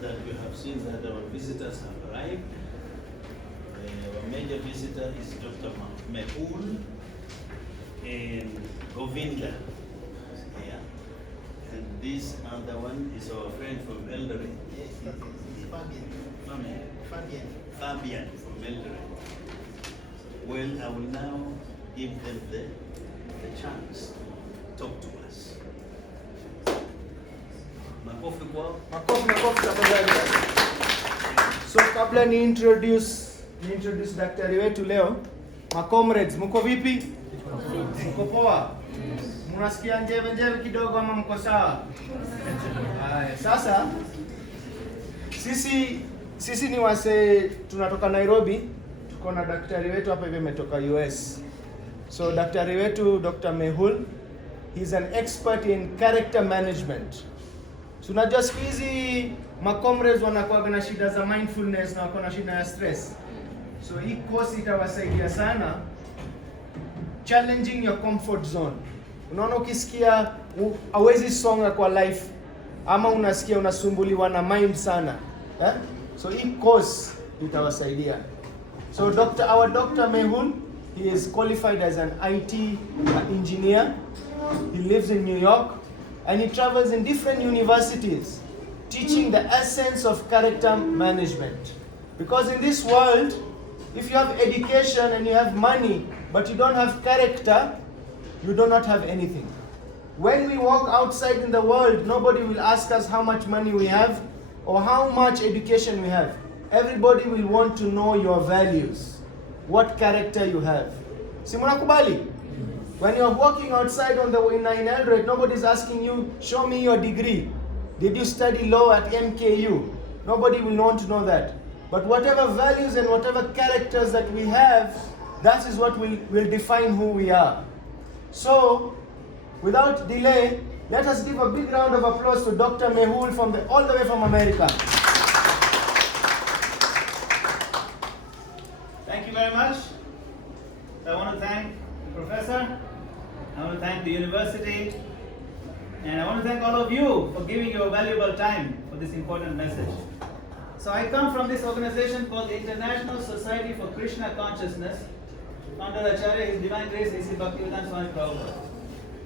that you have seen that our visitors have arrived. Our major visitor is Dr. Mehul and Govinda here. And this other one is our friend from Eldoret. Fabian from Eldoret. Well, I will now give them the chance to talk to us. Makofi kwao. Makofi tafadhali. So kabla ni introduce daktari wetu leo, comrades, mko vipi? Mko poa? Mnasikia njeve kidogo ama mko sawa? Haya, sasa sisi ni wase tunatoka Nairobi, tuko na daktari wetu hapa hivi ametoka US. So daktari wetu Dr. Mehul, he's an expert in character management. So unajua siku hizi comrades wanakuwa na shida za mindfulness na wako na shida ya stress. So hii course itawasaidia sana challenging your comfort zone. Unaona ukisikia hauwezi songa kwa life ama unasikia unasumbuliwa na mind sana, so hii course itawasaidia. So our Dr. Mehul, he is qualified as an IT engineer. He lives in New York and he travels in different universities teaching the essence of character management. Because in this world, if you have education and you have money but you don't have character, you do not have anything. When we walk outside in the world, nobody will ask us how much money we have or how much education we have. Everybody will want to know your values, what character you have. Si mnakubali? When you're walking outside in Eldoret, nobody's asking you, show me your degree. Did you study law at MKU? Nobody will want to know that. But whatever values and whatever characters that we have, that is what will define who we are. So, without delay, let us give a big round of applause to Dr. Mehul all the way from America. Thank you very much. I want to thank the professor, I want to thank the university, and I want to thank all of you for giving your valuable time for this important message. So I come from this organization called the International Society for Krishna Consciousness. Founder Acharya, His Divine Grace, A.C. Bhaktivedanta Swami Prabhupada.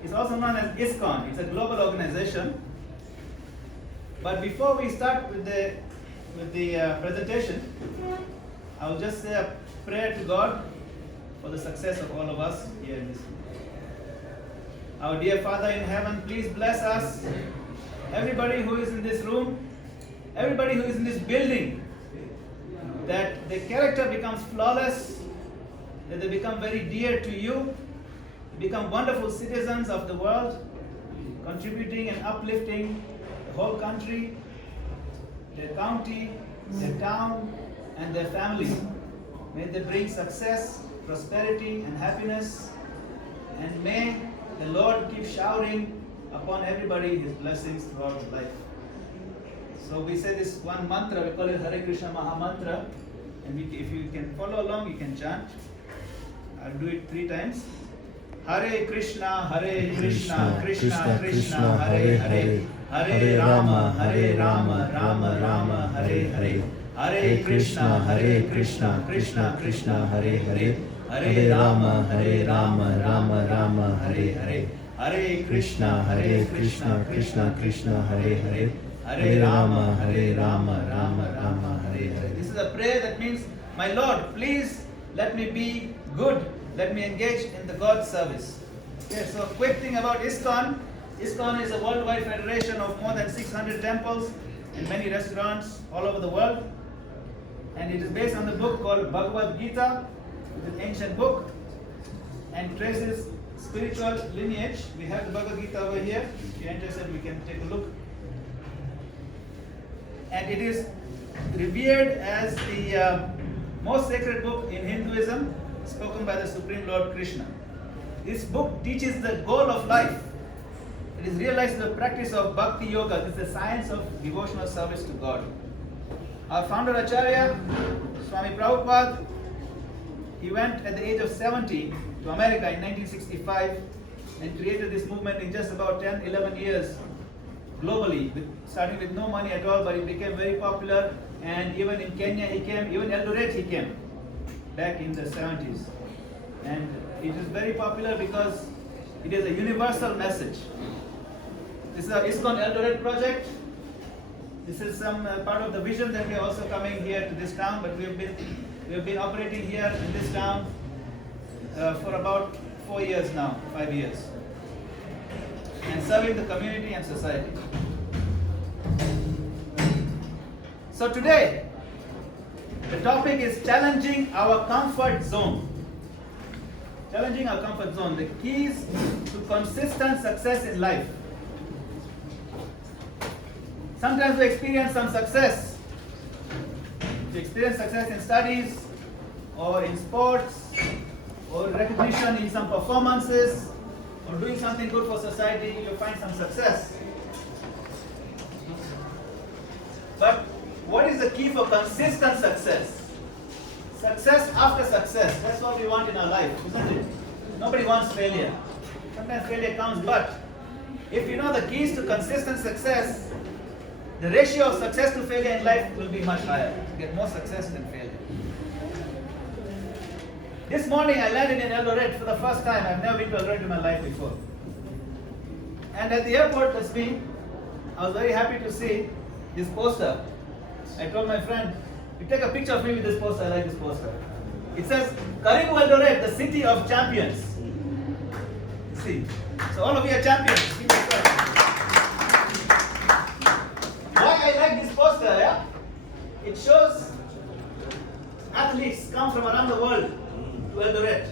It's also known as ISKCON. It's a global organization. But before we start with the presentation, I will just say a prayer to God for the success of all of us here in this room. Our dear Father in heaven, please bless us, everybody who is in this room, everybody who is in this building, that the character becomes flawless, that they become very dear to you, become wonderful citizens of the world, contributing and uplifting the whole country, their county, their town, and their family. May they bring success, prosperity, and happiness, and may the Lord keep showering upon everybody His blessings throughout life. So we say this one mantra, we call it Hare Krishna Maha Mantra, and if you can follow along, you can chant. I'll do it 3 times. Hare Krishna, Krishna Krishna, Hare Hare, Hare Rama, Rama Rama, Hare Hare. Hare Krishna, Krishna Krishna, Hare Hare, Hare Rama, Rama Rama, Hare Hare. Hare Krishna, Krishna Krishna, Hare Hare, Hare Rama, Rama Rama, Hare Hare. This is a prayer that means, my Lord, please let me be good. Let me engage in the God service. Okay, so a quick thing about ISKCON. ISKCON is a worldwide federation of more than 600 temples and many restaurants all over the world. And it is based on the book called Bhagavad Gita, which is an ancient book, and traces spiritual lineage. We have the Bhagavad Gita over here. If you're interested, we can take a look. And it is revered as the most sacred book in Hinduism, spoken by the Supreme Lord Krishna. This book teaches the goal of life. It is realized in the practice of Bhakti Yoga. This is the science of devotional service to God. Our founder Acharya, Swami Prabhupada, he went at the age of 70 to America in 1965 and created this movement in just about 10-11 years. globally, starting with no money at all, but it became very popular. And even in Kenya he came, even Eldoret he came, back in the 70s. And it is very popular because it is a universal message. This is our ISKCON Eldoret project. This is some part of the vision that we are also coming here to this town, but we have been operating here in this town for about 4 years now, 5 years, and serving the community and society. So today, the topic is challenging our comfort zone. Challenging our comfort zone, the keys to consistent success in life. Sometimes we experience some success. We experience success in studies, or in sports, or recognition in some performances, or doing something good for society, you find some success. But what is the key for consistent success? Success after success. That's what we want in our life, isn't it? Nobody wants failure. Sometimes failure comes, but if you know the keys to consistent success, the ratio of success to failure in life will be much higher. You get more success than failure. This morning I landed in Eldoret for the first time. I've never been to Eldoret in my life before. And at the airport, that's me. I was very happy to see this poster. I told my friend, you take a picture of me with this poster. I like this poster. It says, Karibu Eldoret, the city of champions. You see? So all of you are champions. Why I like this poster, yeah? It shows athletes come from around the world to Eldoret.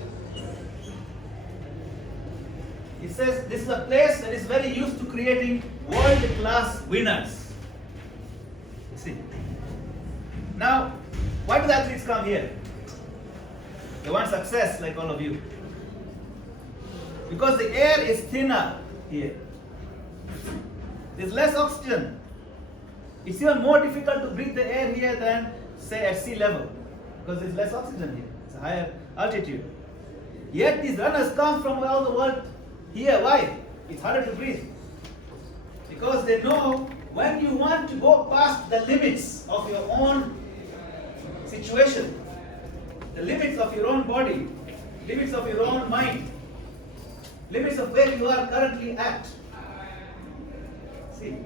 It says this is a place that is very used to creating world-class winners. You see? Now, why do the athletes come here? They want success like all of you. Because the air is thinner here. There's less oxygen. It's even more difficult to breathe the air here than, say, at sea level. Because there's less oxygen here. It's a higher altitude. Yet these runners come from all the world here. Why? It's harder to breathe. Because they know when you want to go past the limits of your own situation, the limits of your own body, limits of your own mind, limits of where you are currently at. See,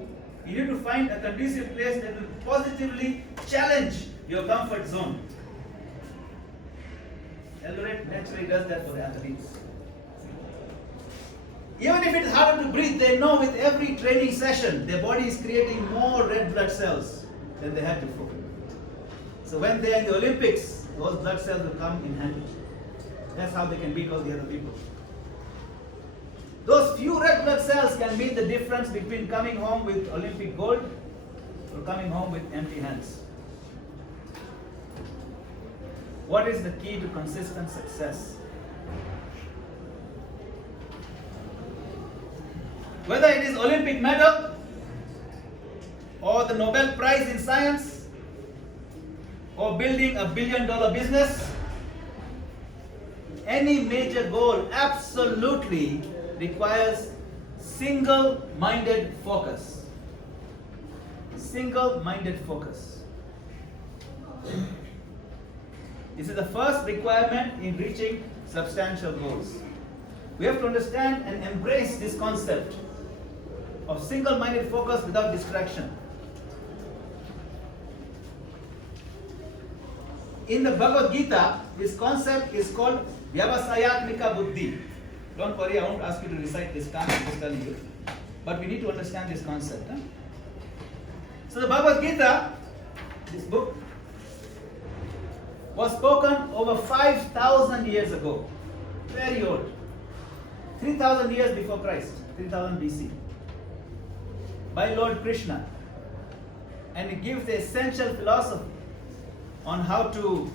you need to find a conducive place that will positively challenge your comfort zone. Eldoret naturally does that for the athletes. Even if it's harder to breathe, they know with every training session, their body is creating more red blood cells than they had before. So when they are in the Olympics, those blood cells will come in handy. That's how they can beat all the other people. Those few red blood cells can mean the difference between coming home with Olympic gold or coming home with empty hands. What is the key to consistent success? Whether it is Olympic medal or the Nobel Prize in science or building $1 billion business, any major goal absolutely requires single-minded focus. Single-minded focus. This is the first requirement in reaching substantial goals. We have to understand and embrace this concept of single-minded focus without distraction. In the Bhagavad Gita, this concept is called Vyavasayatmika Buddhi. Don't worry, I won't ask you to recite this time, I'm just telling you. But we need to understand this concept. So the Bhagavad Gita, this book, was spoken over 5,000 years ago. Very old. 3,000 years before Christ, 3000 BC. By Lord Krishna. And it gives the essential philosophy on how to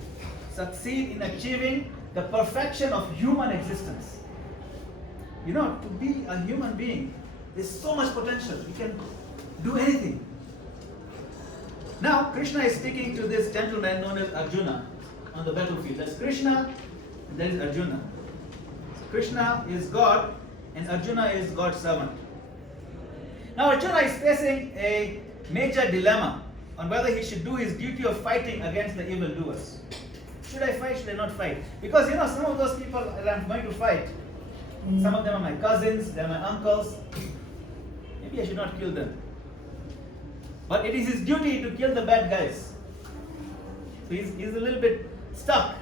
succeed in achieving the perfection of human existence. You know, to be a human being, there's so much potential. You can do anything. Now, Krishna is speaking to this gentleman known as Arjuna on the battlefield. That's Krishna, and there is Arjuna. So Krishna is God, and Arjuna is God's servant. Now Arjuna is facing a major dilemma on whether he should do his duty of fighting against the evildoers. Should I fight? Should I not fight? Because some of those people that I'm going to fight, some of them are my cousins, they're my uncles. Maybe I should not kill them. But it is his duty to kill the bad guys. So he's a little bit stuck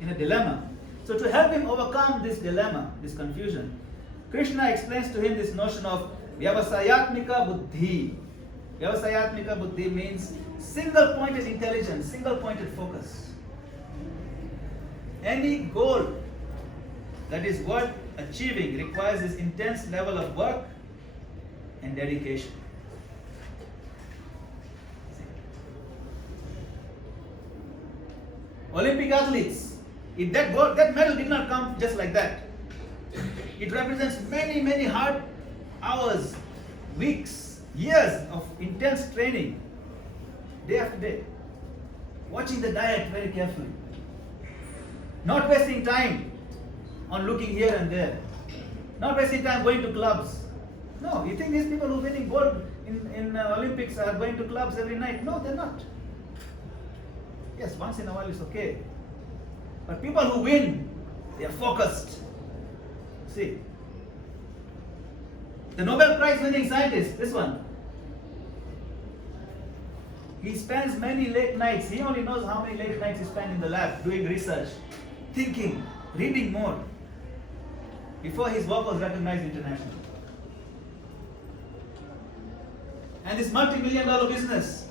in a dilemma. So to help him overcome this dilemma, this confusion, Krishna explains to him this notion of Vyavasayatmika Buddhi. Vyavasayatmika Buddhi means single-pointed intelligence, single-pointed focus. Any goal that is worth achieving requires this intense level of work and dedication. Olympic athletes, if that medal did not come just like that. It represents many, many hard hours, weeks, years of intense training, day after day. Watching the diet very carefully. Not wasting time on looking here and there. Not wasting time going to clubs. No, you think these people who are winning gold in Olympics are going to clubs every night? No, they're not. Yes, once in a while it's okay. But people who win, they are focused. See, the Nobel Prize winning scientist, this one, he spends many late nights. He only knows how many late nights he spent in the lab doing research, thinking, reading more, before his work was recognized internationally. And this multi-million-dollar business,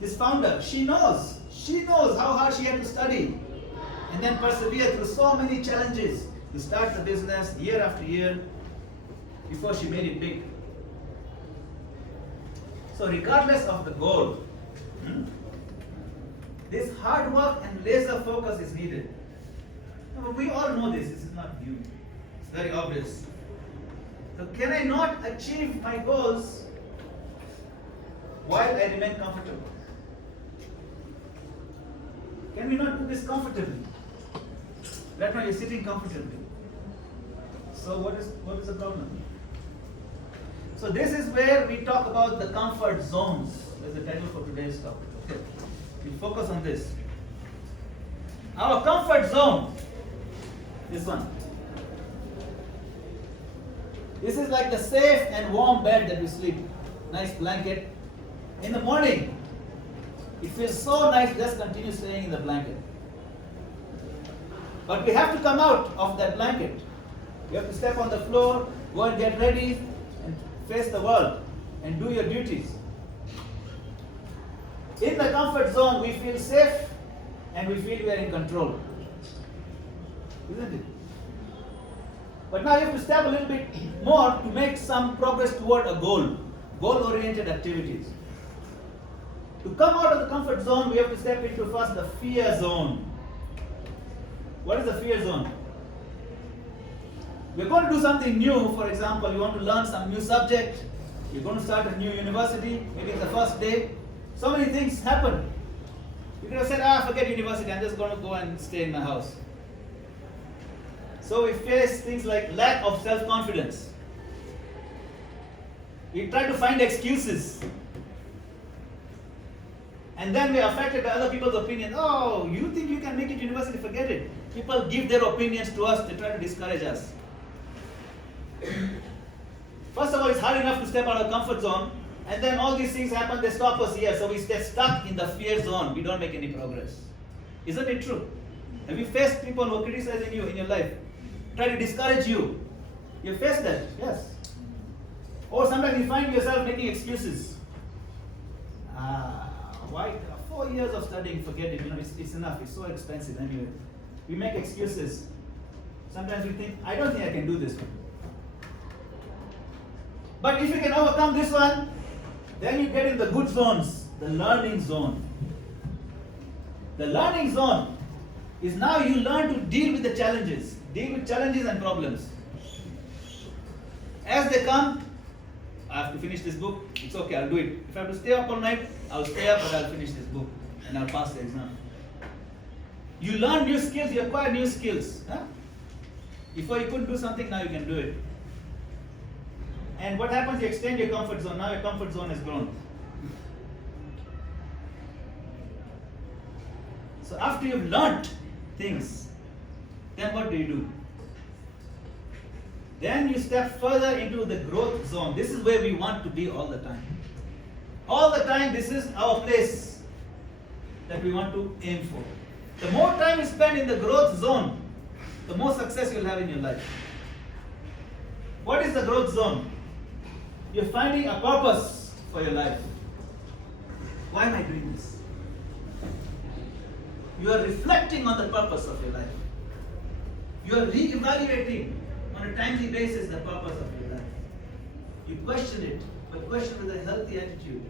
this founder, she knows how hard she had to study and then persevere through so many challenges to start the business year after year before she made it big. So regardless of the goal, this hard work and laser focus is needed. We all know this is not new. It's very obvious. So can I not achieve my goals while I remain comfortable? Can we not do this comfortably? Right now you're sitting comfortably. So what is the problem? So this is where we talk about the comfort zones. That's the title for today's talk. Okay. We focus on this. Our comfort zone, this one. This is like the safe and warm bed that we sleep. Nice blanket. In the morning, it feels so nice to just continue staying in the blanket. But we have to come out of that blanket. You have to step on the floor, go and get ready, and face the world, and do your duties. In the comfort zone, we feel safe, and we feel we are in control. Isn't it? But now you have to step a little bit more to make some progress toward a goal. Goal-oriented activities. To come out of the comfort zone, we have to step into first the fear zone. What is the fear zone? We're going to do something new. For example, you want to learn some new subject. You're going to start a new university. Maybe it's the first day. So many things happen. You could have said, forget university. I'm just going to go and stay in my house. So we face things like lack of self-confidence. We try to find excuses. And then we are affected by other people's opinion. Oh, you think you can make it to university? Forget it. People give their opinions to us. They try to discourage us. First of all, it's hard enough to step out of the comfort zone. And then all these things happen, they stop us here. So we stay stuck in the fear zone. We don't make any progress. Isn't it true? Have you faced people who are criticizing you in your life? Try to discourage you. You face that, yes. Or sometimes you find yourself making excuses. Why? 4 years of studying, forget it. It's enough. It's so expensive anyway. We make excuses. Sometimes we think, I don't think I can do this one. But if you can overcome this one, then you get in the good zones, the learning zone. The learning zone is now you learn to deal with the challenges. Deal with challenges and problems. As they come, I have to finish this book. It's okay, I'll do it. If I have to stay up all night, I'll stay up, but I'll finish this book and I'll pass the exam. You learn new skills, you acquire new skills. Before you couldn't do something, now you can do it. And what happens? You extend your comfort zone. Now your comfort zone has grown. So after you've learnt things, then what do? Then you step further into the growth zone. This is where we want to be all the time. All the time, this is our place that we want to aim for. The more time you spend in the growth zone, the more success you'll have in your life. What is the growth zone? You're finding a purpose for your life. Why am I doing this? You are reflecting on the purpose of your life. You are re-evaluating on a timely basis the purpose of your life. You question it, but question with a healthy attitude.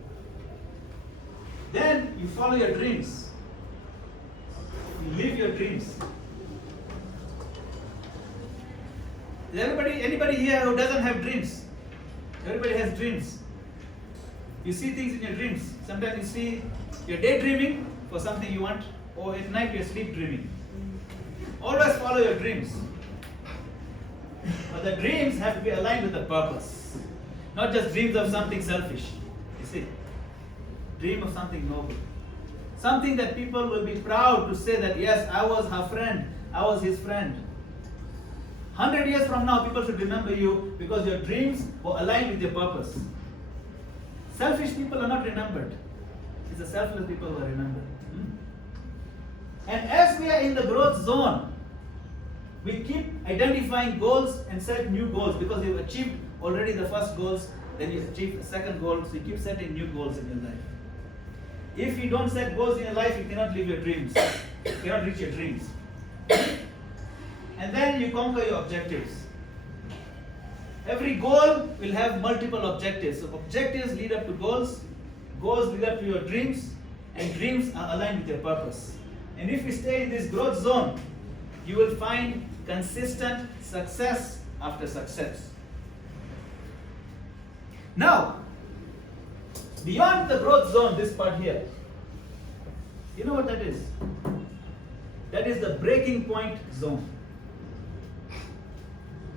Then you follow your dreams. You live your dreams. Is anybody here who doesn't have dreams? Everybody has dreams. You see things in your dreams. Sometimes you see you're daydreaming for something you want, or at night you're sleep dreaming. Always follow your dreams. But the dreams have to be aligned with the purpose. Not just dreams of something selfish. You see? Dream of something noble. Something that people will be proud to say that, yes, I was her friend, I was his friend. 100 years from now, people should remember you because your dreams were aligned with your purpose. Selfish people are not remembered. It's the selfless people who are remembered. And as we are in the growth zone, we keep identifying goals and set new goals because you've achieved already the first goals, then you achieve the second goal, so you keep setting new goals in your life. If you don't set goals in your life, you cannot live your dreams. You cannot reach your dreams. And then you conquer your objectives. Every goal will have multiple objectives. So objectives lead up to goals, goals lead up to your dreams, and dreams are aligned with your purpose. And if you stay in this growth zone, you will find consistent success after success. Now, beyond the growth zone, this part here, you know what that is? That is the breaking point zone.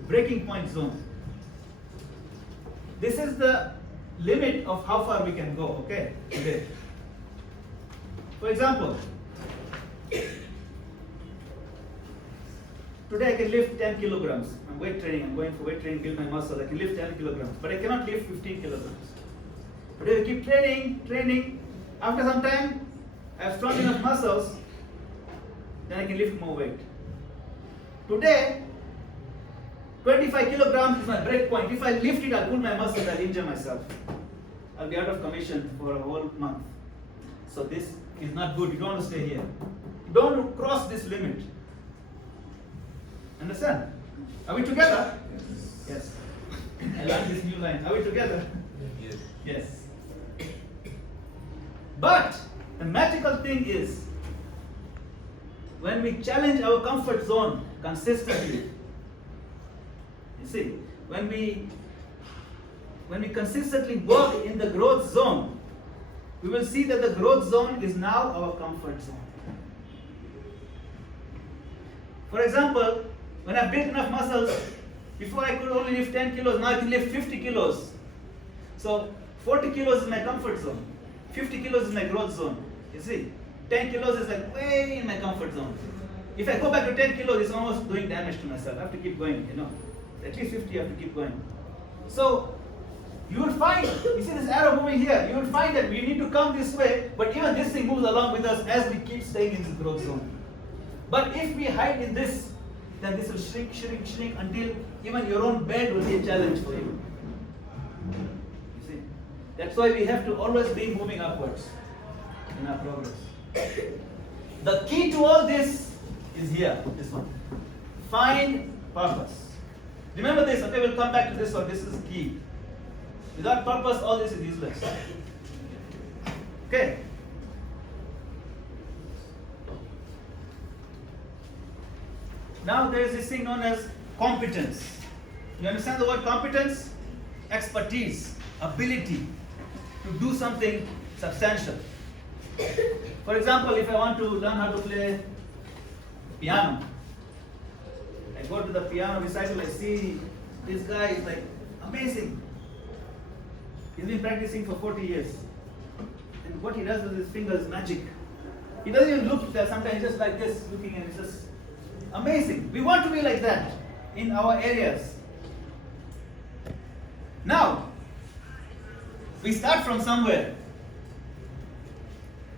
Breaking point zone. This is the limit of how far we can go, okay? Today. For example, today I can lift 10 kilograms. I'm weight training, I'm going for weight training, build my muscle. I can lift 10 kilograms, but I cannot lift 15 kilograms. But if I keep training, after some time, I have strong enough muscles, then I can lift more weight. Today, 25 kilograms is my break point. If I lift it, I'll pull my muscles, I'll injure myself. I'll be out of commission for a whole month. So this is not good. You don't want to stay here. You don't want to cross this limit. Understand? Are we together? Yes. I learned this new line. Are we together? Yes. Yes. But the magical thing is, when we challenge our comfort zone consistently, you see, when we consistently work in the growth zone, we will see that the growth zone is now our comfort zone. For example, when I built enough muscles, before I could only lift 10 kilos, now I can lift 50 kilos. So 40 kilos is my comfort zone. 50 kilos is my growth zone. You see, 10 kilos is like way in my comfort zone. If I go back to 10 kilos, it's almost doing damage to myself. I have to keep going, you know. At least 50, you have to keep going. So you will find, you see this arrow moving here, you will find that we need to come this way, but even this thing moves along with us as we keep staying in this growth zone. But if we hide in this, then this will shrink until even your own bed will be a challenge for you. You see? That's why we have to always be moving upwards in our progress. The key to all this is here, this one. Find purpose. Remember this, okay, we'll come back to this one. This is key. Without purpose, all this is useless. Okay. Now there is this thing known as competence. You understand the word competence? Expertise, ability to do something substantial. For example, if I want to learn how to play piano, I go to the piano recital, I see this guy is like amazing. He's been practicing for 40 years. And what he does with his fingers is magic. He doesn't even look there, sometimes just like this, looking, and it's just amazing. We want to be like that in our areas. Now, we start from somewhere.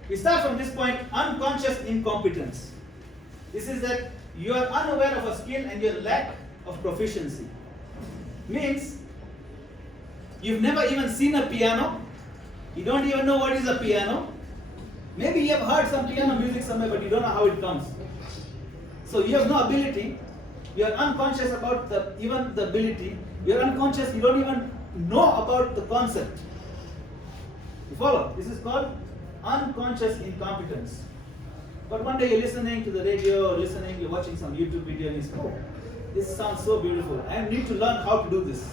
We start from this point, unconscious incompetence. This is that you are unaware of a skill and your lack of proficiency. Means, you've never even seen a piano. You don't even know what is a piano. Maybe you have heard some piano music somewhere, but you don't know how it comes. So you have no ability. You are unconscious about even the ability. You are unconscious. You don't even know about the concept. You follow? This is called unconscious incompetence. But one day you're listening to the radio, or you're watching some YouTube video, and you say, "Oh, this sounds so beautiful. I need to learn how to do this.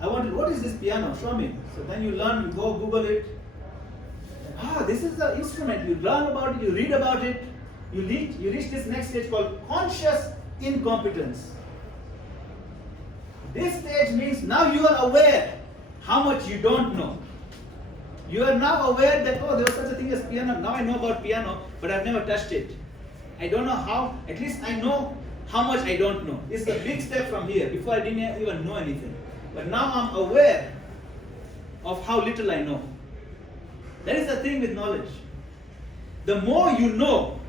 What is this piano? Show me." So then you learn, you go Google it. This is the instrument. You learn about it, you read about it. You reach this next stage called conscious incompetence. This stage means now you are aware how much you don't know. You are now aware that, there was such a thing as piano. Now I know about piano, but I've never touched it. I don't know how. At least I know how much I don't know. This is a big step from here. Before I didn't even know anything. But now I'm aware of how little I know. That is the thing with knowledge. The more you know,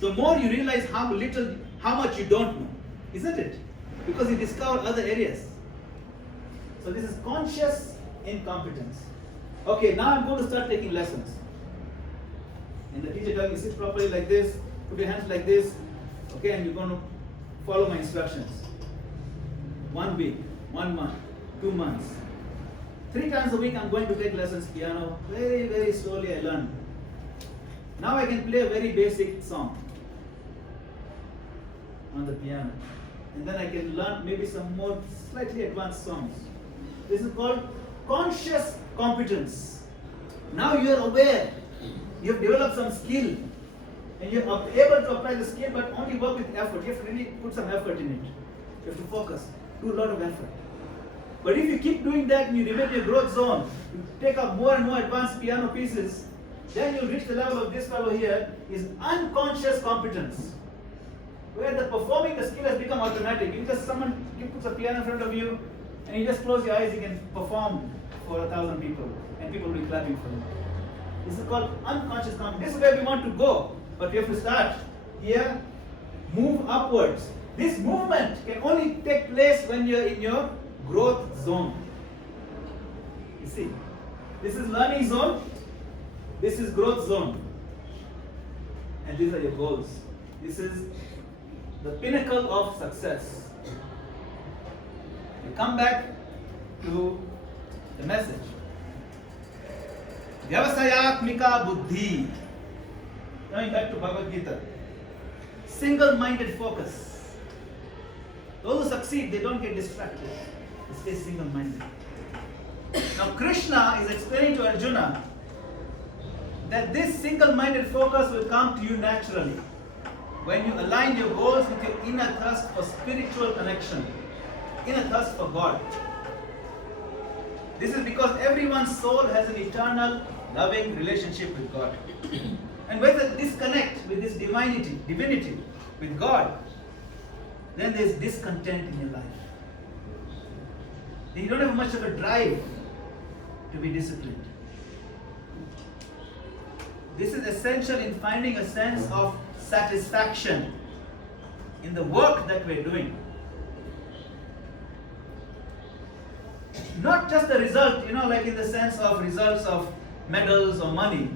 the more you realize how much you don't know. Isn't it? Because you discover other areas. So this is conscious incompetence. Okay, now I'm going to start taking lessons. And the teacher tells me, sit properly like this, put your hands like this, okay, and you're going to follow my instructions. 1 week, 1 month, 2 months. 3 times a week I'm going to take lessons piano. Very, very slowly I learn. Now I can play a very basic song on the piano. And then I can learn maybe some more slightly advanced songs. This is called conscious competence. Now you are aware. You have developed some skill. And you are able to apply the skill, but only work with effort. You have to really put some effort in it. You have to focus. Do a lot of effort. But if you keep doing that and you remain in your growth zone, you take up more and more advanced piano pieces, then you'll reach the level of this fellow here, is unconscious competence. Where the performing the skill has become automatic. You put a piano in front of you, and you just close your eyes, you can perform for 1,000 people, and people will be clapping for you. This is called unconscious competence. This is where we want to go, but we have to start here, move upwards. This movement can only take place when you're in your growth zone. You see, this is learning zone, this is growth zone, and these are your goals. This is the pinnacle of success. We come back to the message. Vyavasayatmika buddhi. Coming back to Bhagavad Gita. Single-minded focus. Those who succeed, they don't get distracted. They stay single-minded. Now Krishna is explaining to Arjuna that this single-minded focus will come to you naturally when you align your goals with your inner thirst for spiritual connection, inner thirst for God. This is because everyone's soul has an eternal, loving relationship with God. And when there's disconnect with this divinity, with God, then there's discontent in your life. Then you don't have much of a drive to be disciplined. This is essential in finding a sense of satisfaction in the work that we're doing. Not just the result, like in the sense of results of medals or money,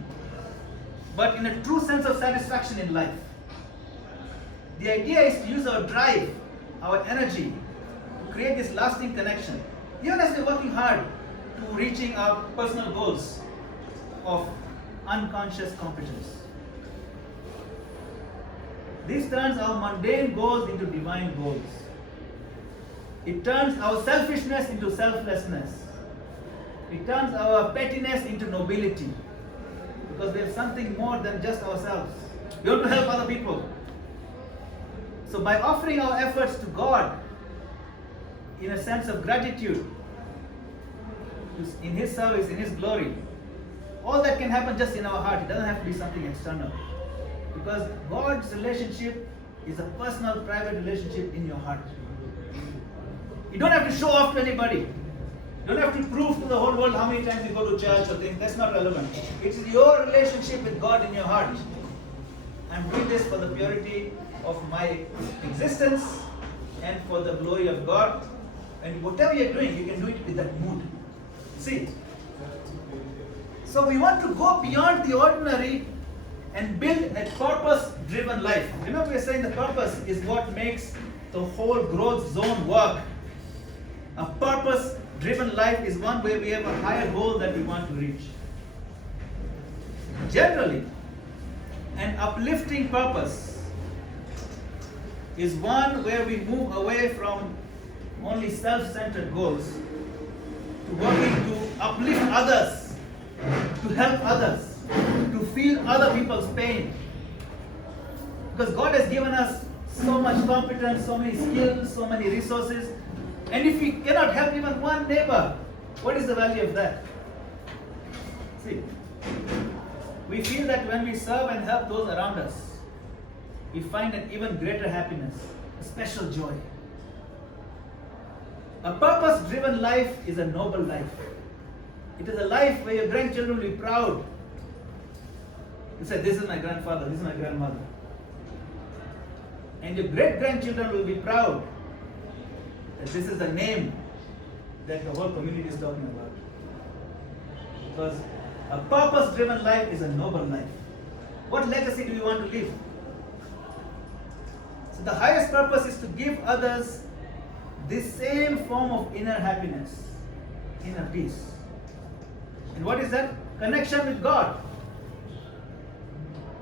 but in a true sense of satisfaction in life. The idea is to use our drive, our energy, to create this lasting connection. Even as we're working hard to reaching our personal goals of unconscious competence. This turns our mundane goals into divine goals. It turns our selfishness into selflessness. It turns our pettiness into nobility. Because we have something more than just ourselves. We want to help other people. So by offering our efforts to God in a sense of gratitude, in His service, in His glory. All that can happen just in our heart. It doesn't have to be something external. Because God's relationship is a personal, private relationship in your heart. You don't have to show off to anybody. You don't have to prove to the whole world how many times you go to church or things. That's not relevant. It is your relationship with God in your heart. I'm doing this for the purity of my existence and for the glory of God. And whatever you're doing, you can do it with that mood. See? So we want to go beyond the ordinary and build a purpose-driven life. You know, we are saying the purpose is what makes the whole growth zone work. A purpose-driven life is one where we have a higher goal that we want to reach. Generally, an uplifting purpose is one where we move away from only self-centered goals to working to uplift others, to help others, to feel other people's pain. Because God has given us so much competence, so many skills, so many resources. And if we cannot help even one neighbor, what is the value of that? See, we feel that when we serve and help those around us, we find an even greater happiness, a special joy. A purpose-driven life is a noble life. It is a life where your grandchildren will be proud. You say, this is my grandfather, this is my grandmother. And your great-grandchildren will be proud that this is the name that the whole community is talking about. Because a purpose-driven life is a noble life. What legacy do you want to leave? So the highest purpose is to give others this same form of inner happiness, inner peace. And what is that? Connection with God.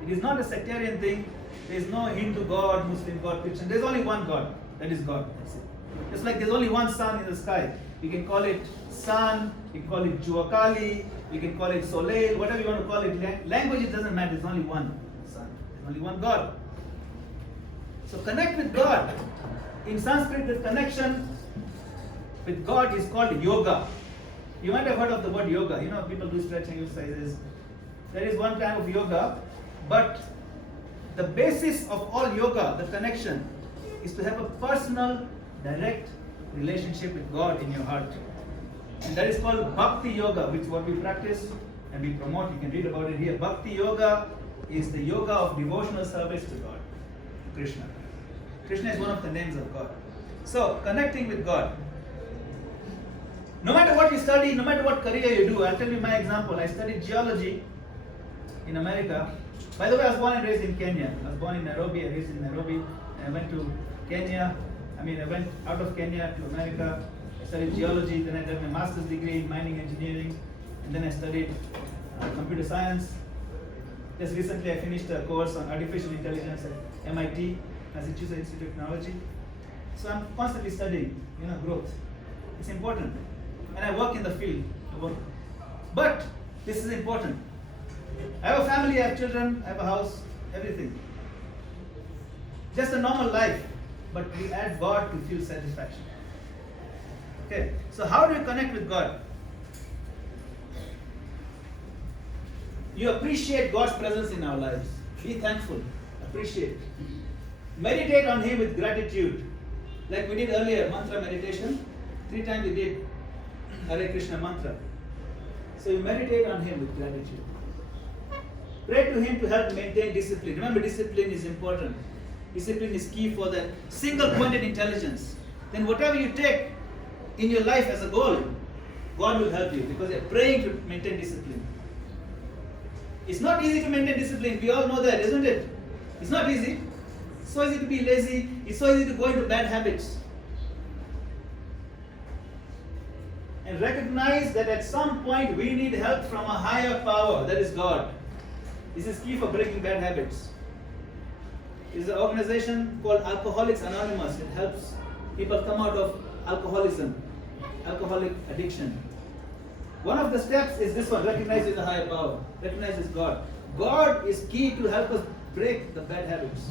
It is not a sectarian thing. There is no Hindu God, Muslim God, Christian. There is only one God. That is God. That's it. Just like there is only one sun in the sky. You can call it sun, you can call it Juakali, you can call it Soleil, whatever you want to call it. Language, it doesn't matter. There's only one sun. There's only one God. So connect with God. In Sanskrit, the connection with God is called yoga. You might have heard of the word yoga. You know, people do stretching exercises. There is one type of yoga, but the basis of all yoga, the connection, is to have a personal, direct relationship with God in your heart. And that is called Bhakti Yoga, which is what we practice and we promote. You can read about it here. Bhakti Yoga is the yoga of devotional service to God, to Krishna. Krishna is one of the names of God. So, connecting with God. No matter what you study, no matter what career you do, I'll tell you my example. I studied geology in America. By the way, I was born and raised in Kenya. I was born in Nairobi, I raised in Nairobi. And I went to Kenya. I went out of Kenya to America. I studied geology, then I got my master's degree in mining engineering, and then I studied computer science. Just recently I finished a course on artificial intelligence at MIT, Massachusetts Institute of Technology. So I'm constantly studying, growth. It's important. And I work in the field. But this is important. I have a family, I have children, I have a house, everything. Just a normal life, but we add God to feel satisfaction. Okay, so how do you connect with God? You appreciate God's presence in our lives. Be thankful. Appreciate. Meditate on Him with gratitude. Like we did earlier, mantra meditation. 3 times we did Hare Krishna mantra. So you meditate on Him with gratitude. Pray to Him to help maintain discipline. Remember, discipline is important. Discipline is key for that single-pointed intelligence. Then whatever you take in your life as a goal, God will help you because you're praying to maintain discipline. It's not easy to maintain discipline. We all know that, isn't it? It's not easy. It's so easy to be lazy. It's so easy to go into bad habits. And recognize that at some point we need help from a higher power, that is God. This is key for breaking bad habits. There's an organization called Alcoholics Anonymous. It helps people come out of alcoholism, alcoholic addiction. One of the steps is this one, recognize there's a higher power. Recognize it's God. God is key to help us break the bad habits.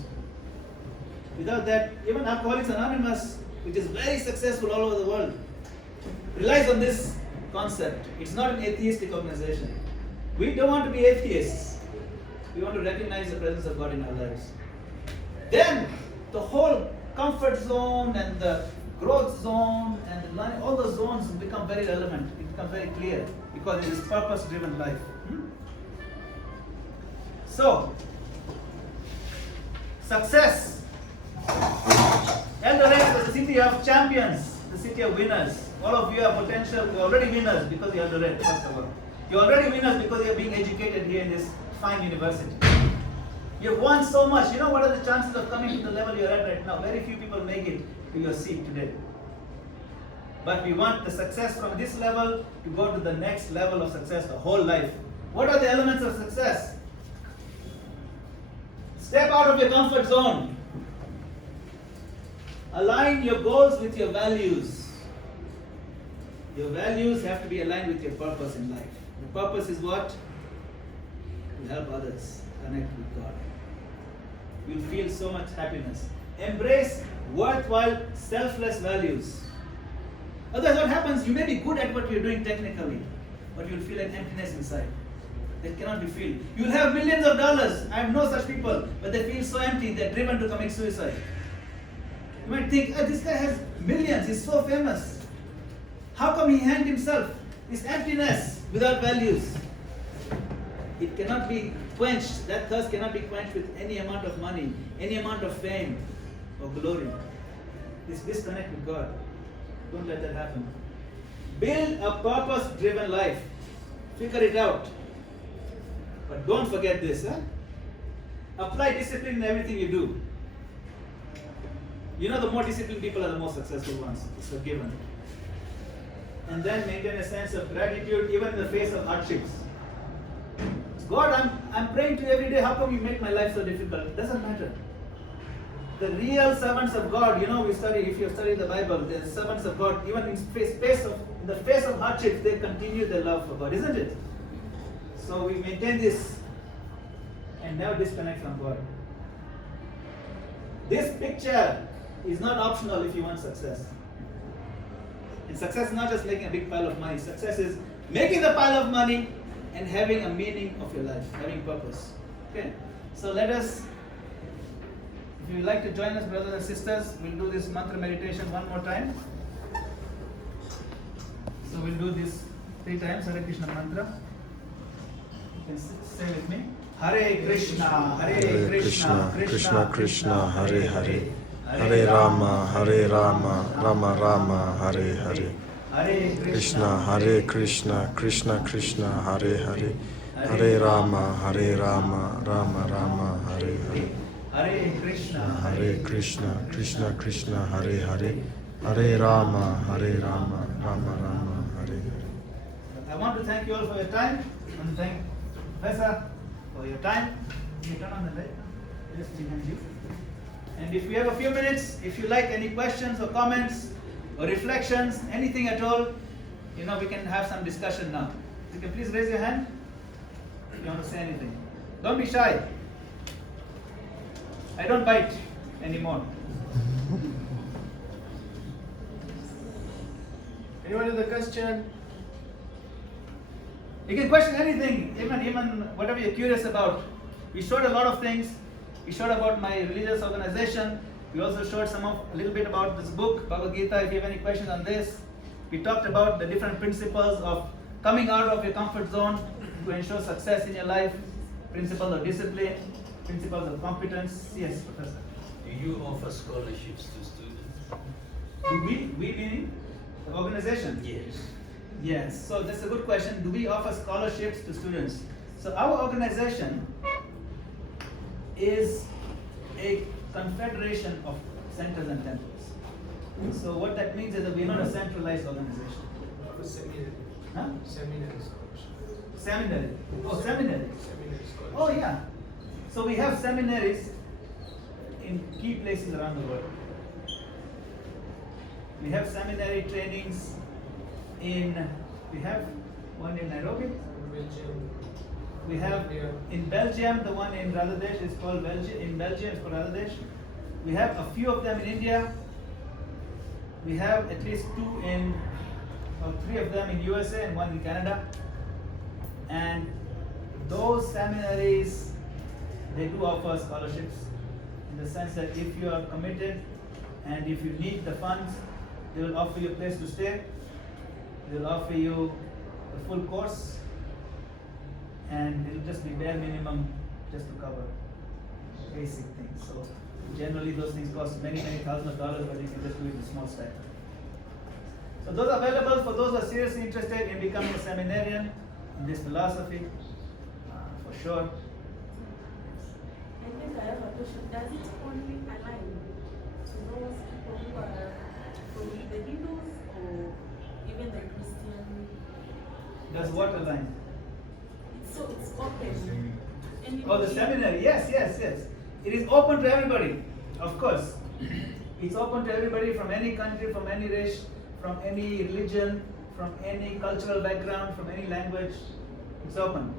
Without that, even Alcoholics Anonymous, which is very successful all over the world, relies on this concept. It's not an atheistic organization. We don't want to be atheists. We want to recognize the presence of God in our lives. Then the whole comfort zone and the growth zone and the learning, all the zones become very relevant. It becomes very clear because it is purpose-driven life. So, success. Eldoret is a city of champions, the city of winners. All of you are potential, you're already winners because you're Eldoret, first of all. You're already winners because you're being educated here in this fine university. You've won so much. You know what are the chances of coming to the level you're at right now? Very few people make it to your seat today. But we want the success from this level to go to the next level of success, the whole life. What are the elements of success? Step out of your comfort zone. Align your goals with your values. Your values have to be aligned with your purpose in life. The purpose is what? To help others connect with God. You'll feel so much happiness. Embrace worthwhile, selfless values. Otherwise, what happens? You may be good at what you're doing technically, but you'll feel an emptiness inside that cannot be filled. You'll have millions of dollars. I know such people, but they feel so empty, they're driven to commit suicide. You might think, oh, this guy has millions, he's so famous. How come he hanged himself? This emptiness without values. It cannot be quenched. That thirst cannot be quenched with any amount of money, any amount of fame or glory. This disconnect with God. Don't let that happen. Build a purpose-driven life. Figure it out. But don't forget this. Apply discipline in everything you do. You know, the more disciplined people are the most successful ones. It's a given. And then maintain a sense of gratitude even in the face of hardships. God, I'm praying to you every day. How come you make my life so difficult? It doesn't matter. The real servants of God, you know, if you study the Bible, the servants of God, even in the face of hardships, they continue their love for God, isn't it? So we maintain this and never disconnect from God. This picture is not optional if you want success. And success is not just making a big pile of money. Success is making the pile of money and having a meaning of your life, having purpose. Okay? So let us, if you would like to join us, brothers and sisters, we'll do this mantra meditation one more time. So we'll do this 3 times, Hare Krishna mantra. You can say with me. Hare Krishna, Hare Krishna, Krishna Krishna, Hare Hare. Hare Rama, Rama Rama, Hare Hare. Hare Krishna, Hare Krishna, Krishna Krishna, Hare Hare. Hare Rama, Rama Rama, Hare Hare. Hare Krishna, Krishna Krishna, Hare Hare. Hare Rama, Rama Rama, Hare Hare. I want to thank you all for your time. I want to thank Professor for your time. Can you turn on the light? Just behind you. And if we have a few minutes, if you like any questions or comments or reflections, anything at all, you know, we can have some discussion now. You can please raise your hand if you want to say anything. Don't be shy. I don't bite anymore. Anyone with a question? You can question anything, even whatever you're curious about. We showed a lot of things. We showed about my religious organization. We also showed a little bit about this book, Bhagavad Gita. If you have any questions on this, we talked about the different principles of coming out of your comfort zone to ensure success in your life, principles of discipline, principles of competence. Yes, Professor. Do you offer scholarships to students? Do we meaning the organization? Yes. Yes. So that's a good question. Do we offer scholarships to students? So our organization is a confederation of centers and temples. So what that means is that we're not a centralized organization. Seminary. Huh? Seminary. Seminary. Oh, seminary. Seminary scholarship. Oh, yeah. So we have seminaries in key places around the world. We have seminary trainings we have one in Nairobi. Belgium. We have in Belgium, the one in Bangladesh is called Bangladesh. We have a few of them in India. We have at least 2 in 3 of them in USA and 1 in Canada. And those seminaries, they do offer scholarships in the sense that if you are committed and if you need the funds, they will offer you a place to stay. They will offer you a full course, and it will just be bare minimum just to cover basic things. So generally those things cost many thousands of dollars, but you can just do it in small step. So those are available for those who are seriously interested in becoming a seminarian in this philosophy, for sure. I think I have a question. Does it only align to those people who are from the Hindus or even the Christian? Does what align? So it's open. Oh, the seminary, yes. It is open to everybody, of course. It's open to everybody from any country, from any race, from any religion, from any cultural background, from any language. It's open.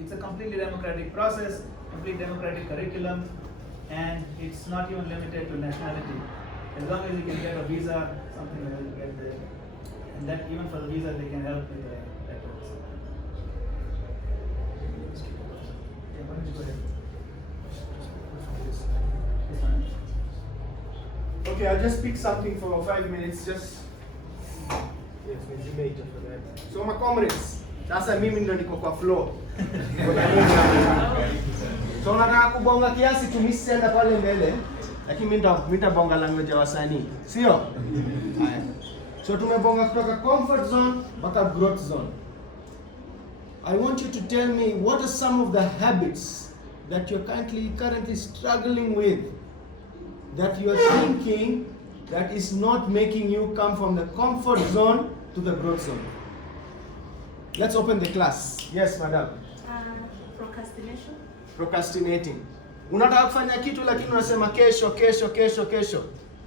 It's a completely democratic process, complete democratic curriculum, and it's not even limited to nationality. As long as you can get a visa, something like that, you get there. And that even for the visa, they can help with that. Yeah, why don't you go ahead? This one. Okay, I'll just pick something for 5 minutes. Just yes, nizimeita for that. So my comrades, sasa mimi ndo niko kwa floor. So nataka kubonga kiasi tumisienda pale mbele, lakini mimi nitabonga language ya wasanii, sio? Haya. So tumebonga kutoka comfort zone mpaka growth zone. I want you to tell me what are some of the habits that you're currently struggling with, that you are thinking that is not making you come from the comfort zone to the growth zone. Let's open the class. Yes, madam. Procrastination. Procrastinating. Unataka kufanya kitu lakini unasema kesho,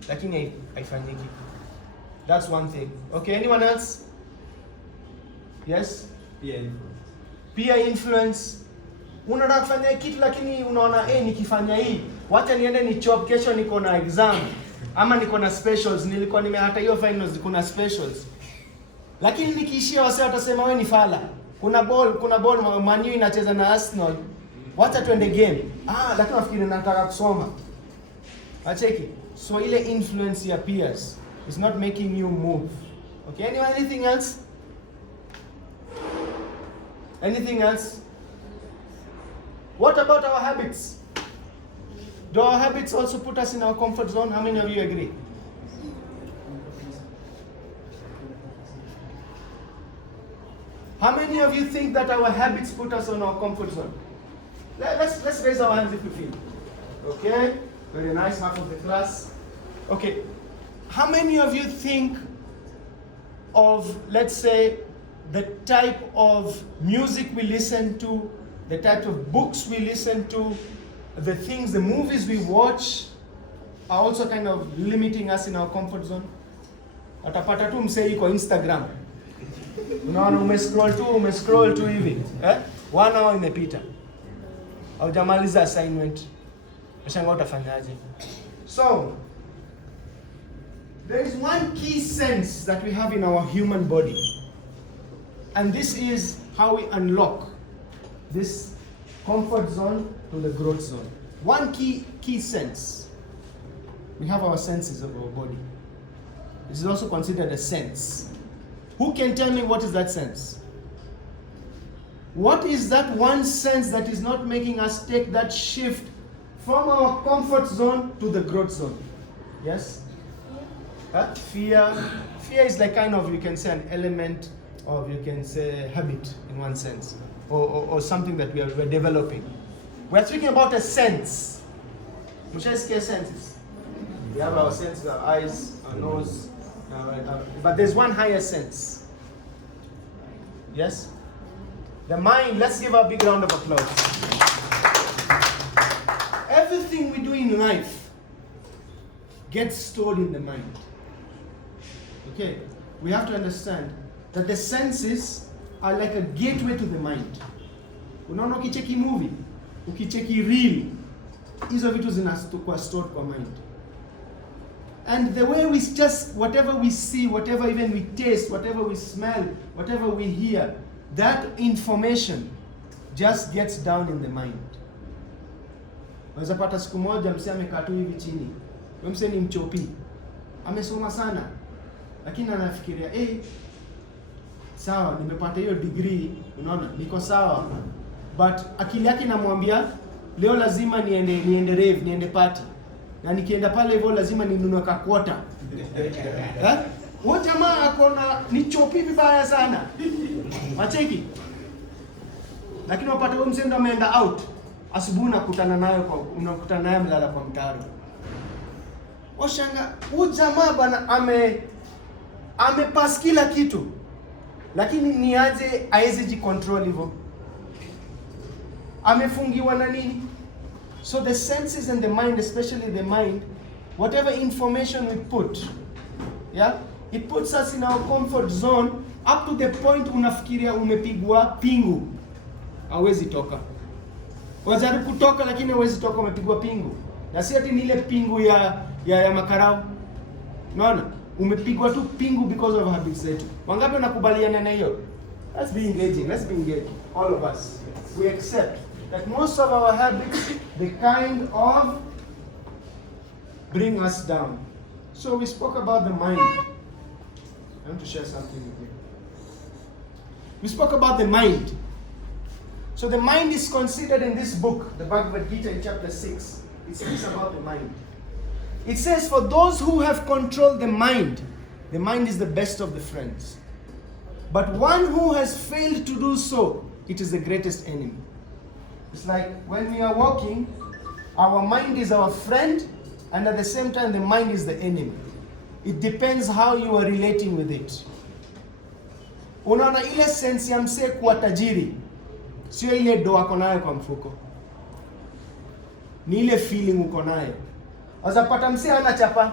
lakini haifanyiki. That's one thing. Okay, anyone else? Yes? Peer influence. Unataka kufanya kitu lakini unaona nikifanya hii, wacha niende ni chop, kesho niko na exam ama niko na specials, nilikuwa hata hiyo finals kuna specials. Lakini nikiishia wase watasema wewe ni fala. Kuna ball Man U inacheza na Arsenal. Wacha tuende game. Lakini nafikiri nataka kusoma. Acheki. So ile influence ya peers is not making you move. Okay, anything else? Anything else? What about our habits? Do our habits also put us in our comfort zone? How many of you agree? How many of you think that our habits put us on our comfort zone? Let's raise our hands if you feel. Okay, very nice, half of the class. Okay, how many of you think of, let's say, the type of music we listen to, the type of books we listen to, the movies we watch are also kind of limiting us in our comfort zone? Utapata tu msei kwa Instagram. Unaona umescroll tu hivi. 1 hour imepita. Haujamaliza assignment. Unashangaa utafanyaje? So, there is one key sense that we have in our human body. And this is how we unlock this comfort zone to the growth zone. One key sense. We have our senses of our body. This is also considered a sense. Who can tell me what is that sense? What is that one sense that is not making us take that shift from our comfort zone to the growth zone? Yes? Fear. Fear is like kind of, you can say, an element of, you can say, habit in one sense. Or something that we're developing. We're speaking about a sense. Mshaisikia senses? We have our senses, our eyes, our nose, but there's one higher sense. Yes? The mind. Let's give a big round of applause. Everything we do in life gets stored in the mind. Okay? We have to understand that the senses are like a gateway to the mind. Unaona ukicheki movie, ukicheki reel, hizo vitu zinakuwa stored kwa mind. And the way we just, whatever we see, whatever even we taste, whatever we smell, whatever we hear, that information just gets down in the mind. Unaweza pata siku moja msee amekaa tu hivi chini. Huyo msee ni mchopi. Amesoma sana. Lakini anafikiria, sawa, nimepata hiyo degree, unaona, niko sawa. But akili yake inamwambia leo lazima niende rave, niende party. Na nikienda pale hivyo lazima ninunue kakwota. Huyo jamaa akona ni chopi vibaya sana. Wacheki. Lakini wapata huyo msee ndo ameenda out. Asubuhi unakutana naye mlala kwa mtaro. Washanga, huyu jamaa bana amepass kila kitu. Lakini ni aje aeze jicontrol hivyo. Amefungiwa na nini? So the senses and the mind, especially the mind, whatever information we put, yeah, it puts us in our comfort zone up to the point unafikiria umepigwa pingu. Hawezi toka. Wajaribu kutoka lakini hawezi toka, umepigwa pingu. Na si ati ni ile pingu ya makarao. Unaona? Umepigwa tu pingu because of habits zetu. Wangapi wanakubaliana na hiyo? Let's be engaging. All of us. We accept that most of our habits, the kind of bring us down. So we spoke about the mind. I want to share something with you. We spoke about the mind. So the mind is considered in this book, the Bhagavad Gita in chapter 6. It speaks about the mind. It says, for those who have controlled the mind is the best of the friends. But one who has failed to do so, it is the greatest enemy. It's like when we are walking, our mind is our friend, and at the same time, the mind is the enemy. It depends how you are relating with it. Unaona ile sense ya msee kuwa tajiri, sio ile do ako nayo kwa mfuko. Ni ile feeling uko nayo. Azapata msee hana chapa,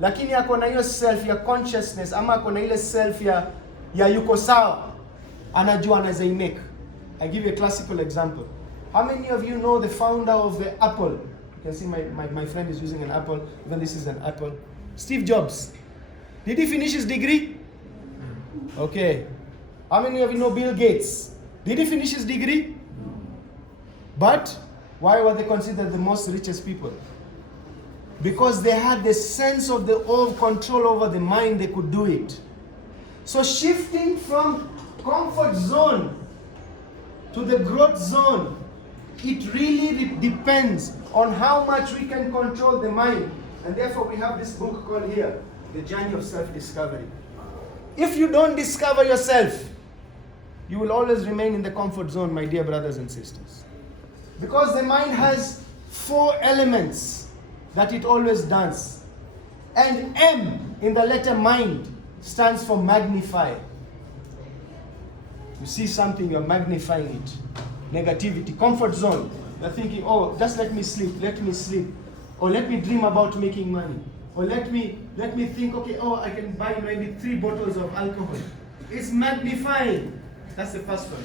lakini ako na hiyo self ya consciousness, ama ako na ile self ya yuko sawa, anajua anaweza imake. I give you a classical example. How many of you know the founder of the Apple? You can see my friend is using an Apple, even this is an Apple. Steve Jobs. Did he finish his degree? Okay. How many of you know Bill Gates? Did he finish his degree? But why were they considered the most richest people? Because they had the sense of control over the mind, they could do it. So shifting from comfort zone to the growth zone, it really depends on how much we can control the mind. And therefore we have this book called here, The Journey of Self-Discovery. If you don't discover yourself, you will always remain in the comfort zone, my dear brothers and sisters. Because the mind has 4 elements that it always does. And M in the letter mind stands for magnify. You see something, you're magnifying it. Negativity, comfort zone. You're thinking, oh, just let me sleep. Or let me dream about making money. Or let me think, okay, oh, I can buy maybe 3 bottles of alcohol. It's magnifying. That's the first one.